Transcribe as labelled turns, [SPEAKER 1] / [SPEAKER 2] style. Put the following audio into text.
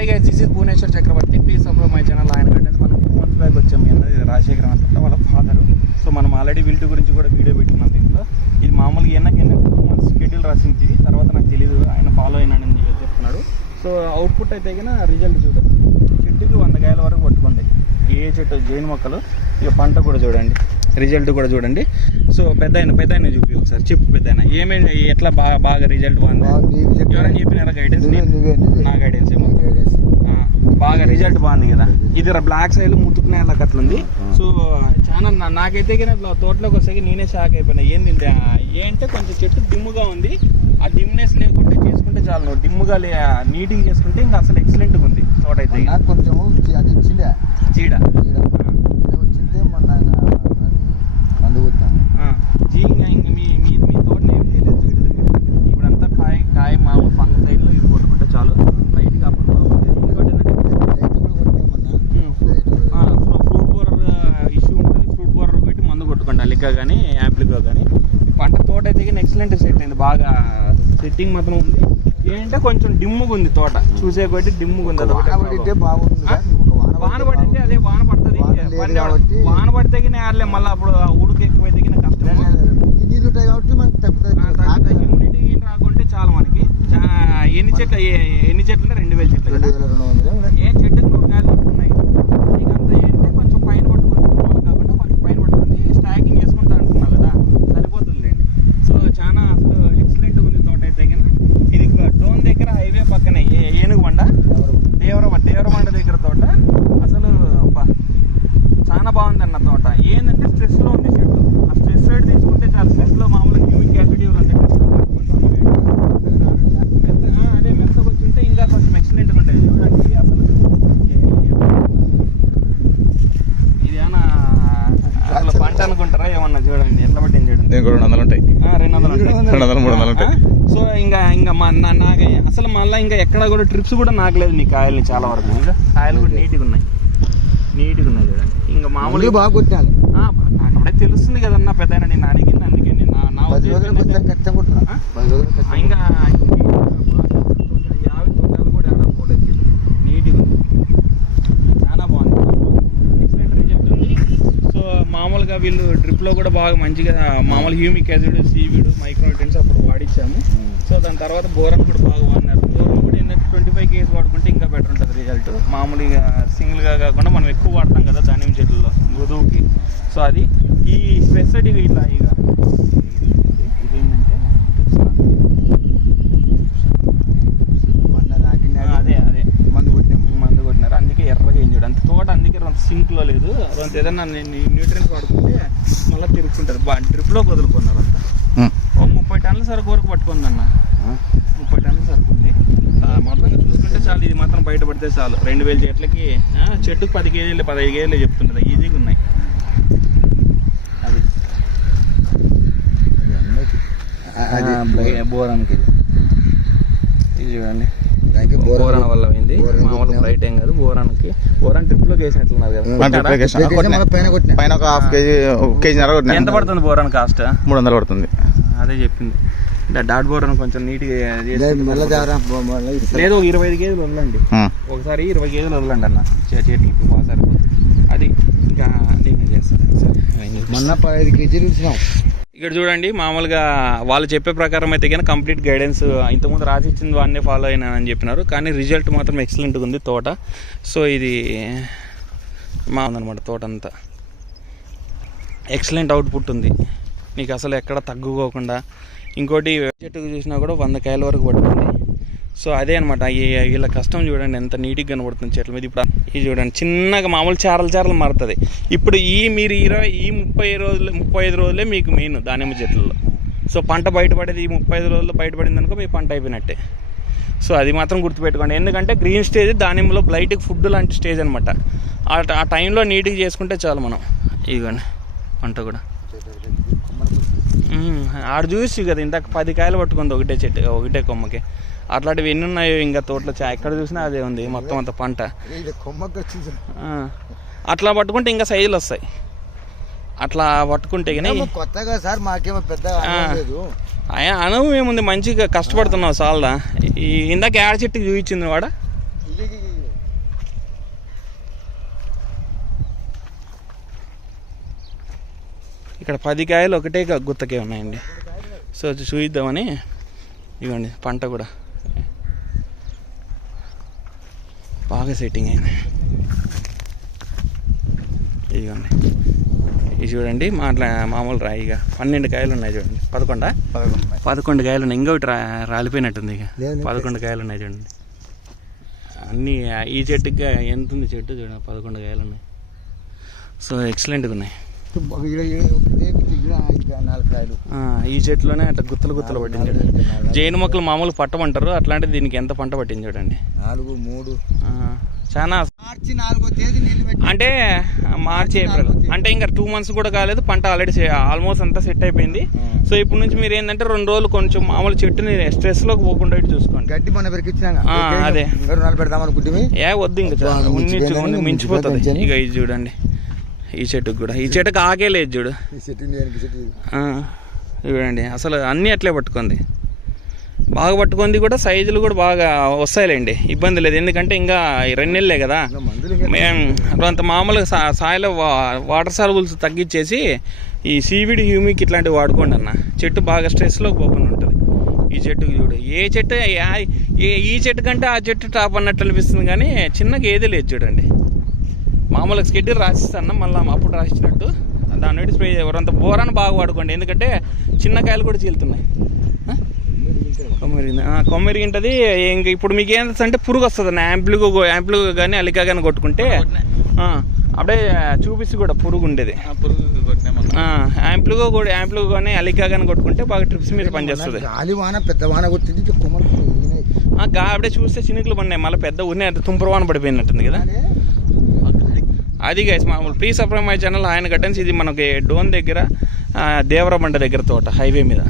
[SPEAKER 1] Hi guys this is Bhuvaneshwar Chakravarthi please support my channel ఆయన కంటే మనం two months back వచ్చాము మీ అన్నది రాజశేఖర్ అంట వాళ్ళ ఫాదరు సో మనం ఆల్రెడీ విల్టు గురించి కూడా వీడియో పెట్టుకున్నాం దీంట్లో. ఇది మామూలుగా ఎన్నకి ఎన్న టూ మంత్స్ షెడ్యూల్ రాసింది. ఇది. తర్వాత నాకు తెలియదు. ఆయన ఫాలో అయినాడని చెప్పి చెప్తున్నాడు. సో అవుట్పుట్ అయితే కన్నా రిజల్ట్ చూడండి చెట్టుకి వంద కాయల వరకు పట్టుకోండి ఏ చెట్టు? జైన్ మొక్కలు. ఇక పంట కూడా చూడండి. రిజల్ట్ కూడా చూడండి. సో పెద్ద ఆయన పెద్ద ఆయన చూపి ఒకసారి. చెప్పు పెద్ద ఆయన ఏమేమి ఎట్లా బాగా బాగా రిజల్ట్ బాగుంది? ఎవరైనా చెప్పినారా గైడెన్స్ నా? గైడెన్స్. ఆ, బాగా రిజల్ట్ బాగుంది కదా. ఇది బ్లాక్ సైడ్ ముతుకునే వాళ్ళకి అట్లుంది సో చాలా నాకైతే కానీ తోటలోకి వస్తే నేనే షాక్ అయిపోయినా. ఏంది ఏంటంటే కొంచెం చెట్టు డిమ్ముగా ఉంది. ఆ డిమ్నెస్ లేకుంటే చేసుకుంటే చాలు. డిమ్ముగా లే నీట్గా చేసుకుంటే ఇంకా అసలు ఎక్సలెంట్గా ఉంది తోట అయితే
[SPEAKER 2] నాకు కొంచెము చి- అది వచ్చిండే
[SPEAKER 1] చీడ
[SPEAKER 2] ఈడ. ఈడ వచ్చింటే మొన్న అది మందు కొట్టాను
[SPEAKER 1] ఆ, జీ ఇంకా ఇంక మీ మీ మీ తోట ఏం చేయలేదు గీడలు. ఇప్పుడంతా కాయ కాయ మామూలు ఫంగ సైడ్లో ఇది కొట్టుకుంటే చాలు. బయటికి అప్పుడు బాగుంది ఇంకోటి ఏంటంటే ఫ్రూట్ బోరర్ ఇష్యూ ఉంటుంది. ఫ్రూట్ బోరర్ పెట్టి మందు కొట్టుకోండి అలికా కానీ యాప్లికా కానీ పంట తోట అయితే ఎక్సలెంట్ సెట్ అయింది. బాగా సెట్టింగ్ మాత్రం ఉంది. ఏంటంటే కొంచెం డిమ్ముగా ఉంది తోట. చూసే కొట్టి డిమ్ముగా ఉంది. problem.
[SPEAKER 2] బాగుంది. వాన
[SPEAKER 1] పడితే అదే వాన పడుతుంది.
[SPEAKER 2] వాన
[SPEAKER 1] పడితే ఆడలే మళ్ళీ అప్పుడు ఆ ఉడుకు ఎక్కువైతే కానీ కష్టం
[SPEAKER 2] లేదు, లేదు, లేదు. ఈ నీళ్ళు ఉంటాయి కాబట్టి మనకు తప్పుతుంది
[SPEAKER 1] హ్యూమిడిటీ రాకుంటే చాలు మనకి చా- ఎన్ని చెట్లు ఏ- ఎన్ని చెట్లు అంటే రెండు వేల చెట్లు
[SPEAKER 2] రెండు
[SPEAKER 1] కదా
[SPEAKER 2] వేల రెండు వందలే ఉన్నాయి.
[SPEAKER 1] ఏ చెట్టుకి నూరు కాయలు ఉన్నాయి ఇదంతా ఏంటంటే కొంచెం పైన పట్టుకుంది కొమ్మలు కాకుండా కొంచెం పైన పట్టుకుంది స్టాకింగ్ చేసుకుంటా అంటున్నావు కదా సరిపోతుందిలేండి సో చాలా అసలు ఎక్సలెంట్ ఉంది తోట అయితే కన్నా ఇది డోన్ దగ్గర హైవే పక్కనే ఏ- ఏనుగు బండ
[SPEAKER 2] ఎవరు?
[SPEAKER 1] దేవర దేవరబండ దగ్గర తోట అసలు అబ్బా, చాలా బాగుంది అన్న తోట ఏంటంటే స్ట్రెస్లో ఉంది చెట్టు ఆ స్ట్రెస్ సైడ్ తీసుకుంటే చాలా స్ట్రెస్లో మామూలుగా హ్యూమిక్ యాసిడ్ ఉంది మెత్త ఆ, అదే మెత్తగా వచ్చి ఉంటే ఇంకా కొంచెం ఎక్సలెంట్గా ఉంటుంది చూడండి అసలు ఇది ఏమన్నా అసలు పంట అనుకుంటారా ఏమన్నా చూడండి ఎట్లా పట్టింది చూడండి
[SPEAKER 3] దీనికి రెండు వందలు ఉంటాయి
[SPEAKER 1] ఆ, రెండు వందలు ఉంటాయి.
[SPEAKER 3] రెండు వందలు మూడు వందలు ఉంటాయి
[SPEAKER 1] సో ఇంకా ఇంకా మా నా నాకు అసలు మళ్ళీ ఇంకా ఎక్కడ కూడా ట్రిప్స్ కూడా నాకలేదు నీ కాయల్ని చాలా వరకు. ఇంకా కాయలు కూడా నీట్గా ఉన్నాయి. నీట్గా ఉన్నాయి చూడండి. ఇంకా మామూలుగా
[SPEAKER 2] బాగా కొట్టాలి
[SPEAKER 1] ఆ, నాకు అప్పుడే తెలుస్తుంది కదన్నా పెద్ద నేను అడిగింది అందుకే నేను నా- నా
[SPEAKER 2] పది
[SPEAKER 1] ఉద్దేశం
[SPEAKER 2] రోజులకు
[SPEAKER 1] ఏంటంటే-
[SPEAKER 2] వచ్చాక ఖచ్చితంగా కొట్టున్నా
[SPEAKER 1] ఆ?
[SPEAKER 2] పది రోజులకు
[SPEAKER 1] ఆ,
[SPEAKER 2] ఖచ్చితంగా
[SPEAKER 1] ఇంకా యాభై తొంభై కూడా ఆడ పోలేదు నీట్గా ఉంది చాలా బాగుంది ఎక్సలెంట్ రిజల్ట్ ఉంది సో మామూలుగా ట్రిప్లో కూడా బాగా మంచిగా మామూలు హ్యూమిక్ యాసిడ్ సీవీడ్ మైక్రోన్యూట్రియన్స్ అప్పుడు వాడిచ్చాము. సో దాని తర్వాత బోరం కూడా బాగా వాడినారు. బోరం కూడా ఏంటంటే ట్వంటీ ఫైవ్ కేజీ వాడుకుంటే ఇంకా బెటర్ ఉంటుంది రిజల్ట్. మామూలుగా సింగిల్గా కాకుండా మనం ఎక్కువ వాడతాం కదా ధాన్యం చెట్లలో మృదువుకి. సో అది ఈ స్పెసిటీ ఇట్లా ఇక ఇదేంటంటే
[SPEAKER 2] మొన్న నాకిన
[SPEAKER 1] ఆ, అదే అదే
[SPEAKER 2] మందు కొట్టాం
[SPEAKER 1] మందు కొట్టినారు అందుకే ఎర్రగా ఏం చూడు అంత తోట అందుకే రొంత సింక్లో లేదు రొంత ఏదన్నా న్యూట్రియన్స్ వాడుకుంటే మళ్ళీ తిరుగుతుంటారు బా డ్రిప్లో వదులుకున్నారు అంతా. ఒక ముప్పై టన్నుల సరుకు వరకు పట్టుకుందన్న? ముప్పై టన్నుల సరుకు ఉంది. మొత్తంగా చూసుకుంటే చాలు ఇది మాత్రం బయటపడితే చాలు. రెండు వేల చెట్లకి చెట్టుకు పది కేజీలు పదహైదు కేజీలు చెప్తుంటుంది. ఈజీగా ఉన్నాయి. అది బోరానికి. ఇది చూడండి. బోరాన్ వల్ల అయింది. మామూలు. బ్రైట్ ఏం కాదు. బోరాన్కి బోరాన్ ట్రిప్లోకి వేసినట్లున్నారు కదా.
[SPEAKER 2] పైన
[SPEAKER 3] ఒక హాఫ్ కేజీ కొట్టినా.
[SPEAKER 1] ఎంత పడుతుంది బోరాన్ కాస్ట్?
[SPEAKER 3] మూడు వందలు పడుతుంది.
[SPEAKER 1] అదే చెప్పింది. అంటే డాట్ బోరాన్ కొంచెం నీట్గా
[SPEAKER 2] లేదు,
[SPEAKER 1] ఒక ఇరవై ఐదు కేజీలు వదలండి. ఒకసారి ఇరవై కేజీలు వదలండి అన్న. చే- చేతులకి బాగా సరిపోతుంది. అది ఇంకా నేను చేస్తాను.
[SPEAKER 2] మొన్న పదహైదు కేజీలు ఇచ్చినాం.
[SPEAKER 1] ఇక్కడ చూడండి మామూలుగా వాళ్ళు చెప్పే ప్రకారం అయితే కానీ కంప్లీట్ గైడెన్స్ ఇంతకుముందు రాసి ఇచ్చిన వాడినే ఫాలో అయినా అని చెప్పినారు. కానీ రిజల్ట్ మాత్రం ఎక్సలెంట్గా ఉంది తోట. సో ఇది మా ఉందన్నమాట తోట అంతా. ఎక్సలెంట్ అవుట్పుట్ ఉంది. నీకు అసలు ఎక్కడ తగ్గుకోకుండా. ఇంకోటి చెట్టుకు చూసినా కూడా వంద కాయల వరకు పడుతుంది సో అదే అనమాట వీళ్ళ కష్టం చూడండి ఎంత నీట్గా కనబడుతుంది చెట్ల మీద. ఇప్పుడు ఇది చూడండి చిన్నగా మామూలు చారలు చారలు మారుతుంది. ఇప్పుడు ఈ మీరు ఇరవై ఈ ముప్పై రోజులు ముప్పై ఐదు రోజులే మీకు మెయిన్ దానిమ్మ చెట్లలో. సో పంట బయటపడేది ఈ ముప్పై ఐదు రోజుల్లో బయటపడింది అనుకో మీ పంట అయిపోయినట్టే. సో అది మాత్రం గుర్తుపెట్టుకోండి. ఎందుకంటే గ్రీన్ స్టేజ్ దానిమ్మలో బ్లైట్కి ఫుడ్ లాంటి స్టేజ్ అనమాట ఆ టైంలో నీట్గా చేసుకుంటే చాలు మనం. ఇదిగోండి పంట కూడా. ఆడ చూసి కదా ఇందాక పది కాయలు పట్టుకుంది ఒకటే చెట్టు ఒకటే కొమ్మకి. అట్లాంటివి ఎన్ని ఉన్నాయో ఇంకా తోటలో చా ఎక్కడ చూసినా అదే ఉంది మొత్తం అంత పంట. అట్లా పట్టుకుంటే ఇంకా సైజులు వస్తాయి. అట్లా పట్టుకుంటే కానీ
[SPEAKER 2] కొత్తగా సార్ మాకేమో పెద్దగా
[SPEAKER 1] ఆ.
[SPEAKER 2] అనుభవం
[SPEAKER 1] ఏముంది మంచిగా కష్టపడుతున్నావు సాల్దా. ఈ ఇందాక ఏడ చెట్టుకి చూపించింది వాడ
[SPEAKER 2] ఇది
[SPEAKER 1] ఇక్కడ పది కాయలు ఒకటే గుత్తకే ఉన్నాయండి. సో చూయిద్దామని. ఇవ్వండి పంట కూడా. బాగా సెట్టింగ్ అయింది. ఇదిగోండి. ఇది చూడండి మాట్లా మామూలు రాయిగా. పన్నెండు కాయలు ఉన్నాయి చూడండి. పదకొండా?
[SPEAKER 3] పదకొండు
[SPEAKER 1] కాయలు ఉన్నాయి. ఇంకొకటి రా రాలిపోయినట్టుంది ఇక. పదకొండు కాయలు ఉన్నాయి చూడండి. అన్నీ ఈ చెట్టుకి ఎంత ఉంది చెట్టు చూడండి. పదకొండు కాయలు ఉన్నాయి. సో ఎక్సలెంట్గా ఉన్నాయి. ఈ చెట్లోనే అట్లా గుత్తలు గుత్తలు పట్టింది చూడండి జైన్ మొక్కలు మామూలు పట్టమంటారు అట్లాంటిది దీనికి ఎంత పంట పట్టింది చూడండి
[SPEAKER 2] నాలుగు మూడు
[SPEAKER 1] చాలా అంటే మార్చి ఏప్రిల్. అంటే ఇంకా టూ మంత్స్ కూడా కాలేదు పంట ఆల్రెడీ ఆల్మోస్ట్ అంతా సెట్ అయిపోయింది. సో ఇప్పుడు నుంచి మీరు ఏంటంటే రెండు రోజులు కొంచెం మామూలు చెట్టుని స్ట్రెస్లోకి పోకుండా ఇటు చూసుకోండి.
[SPEAKER 2] గడ్డి మన
[SPEAKER 1] అదే. ఏ వద్దు ఇంకా మించిపోతుంది ఇక ఇది చూడండి. ఈ చెట్టుకు కూడా. ఈ చెట్టుకు ఆకే లేదు చూడు.
[SPEAKER 2] చెట్టు చెట్టు
[SPEAKER 1] చూడండి అసలు అన్నీ అట్లే పట్టుకుంది. బాగా పట్టుకుంది కూడా సైజులు కూడా బాగా వస్తాయిలేండి. ఇబ్బంది లేదు. ఎందుకంటే ఇంకా రెండు నెలలే కదా. మేము అంత మామూలుగా సా సాయిలో వా- వాటర్ సాల్బుల్స్ తగ్గించేసి ఈ సీవిడ్ హ్యూమిక్ ఇట్లాంటివి వాడుకోండి అన్న. చెట్టు బాగా స్ట్రెస్లోకి పోకుండా ఉంటుంది. ఈ చెట్టుకి చూడు. ఏ చెట్టు ఈ చెట్టు కంటే ఆ చెట్టు టాప్ అన్నట్టు అనిపిస్తుంది కానీ చిన్నగా ఏది లేదు చూడండి. మామూలుగా స్కెడ్యూల్ రాసిస్తాను మళ్ళీ అప్పుడు రాసినట్టు దాని నుండి స్ప్రే ఎవరంత బోరాన్ని బాగా వాడుకోండి. ఎందుకంటే చిన్న కాయలు కూడా చీలుతున్నాయి? కొమ్మరిగింది ఆ, కొమ్మరిగింటది ఇంక ఇప్పుడు మీకు ఏం అంటే పురుగు వస్తుంది యాంప్లుగా యాంప్లుగా కానీ అలికా కానీ కొట్టుకుంటే అప్పుడే చూపిస్తు కూడా పురుగు ఉండేది
[SPEAKER 3] పురుగు కొట్టినా మనం
[SPEAKER 1] యాంప్లుగా కూడా యాంప్లుగా కానీ అలికా కానీ కొట్టుకుంటే బాగా ట్రిప్స్ మీద పనిచేస్తుంది
[SPEAKER 2] గాలి వాన పెద్ద వాన కొట్టింది
[SPEAKER 1] గా అప్పుడే చూస్తే చినుకులు పడినాయి. మళ్ళీ పెద్ద ఉన్నాయి అంత తుంపరవాన పడిపోయినట్టుంది కదా.
[SPEAKER 2] అది
[SPEAKER 1] గైస్ మామూలు ప్రీ సబ్స్క్రైబ్ మై ఛానల్ ఆయన గట్టన్స్ ఇది మనకి డోన్ దగ్గర దేవరబండ దగ్గర తోట హైవే మీద.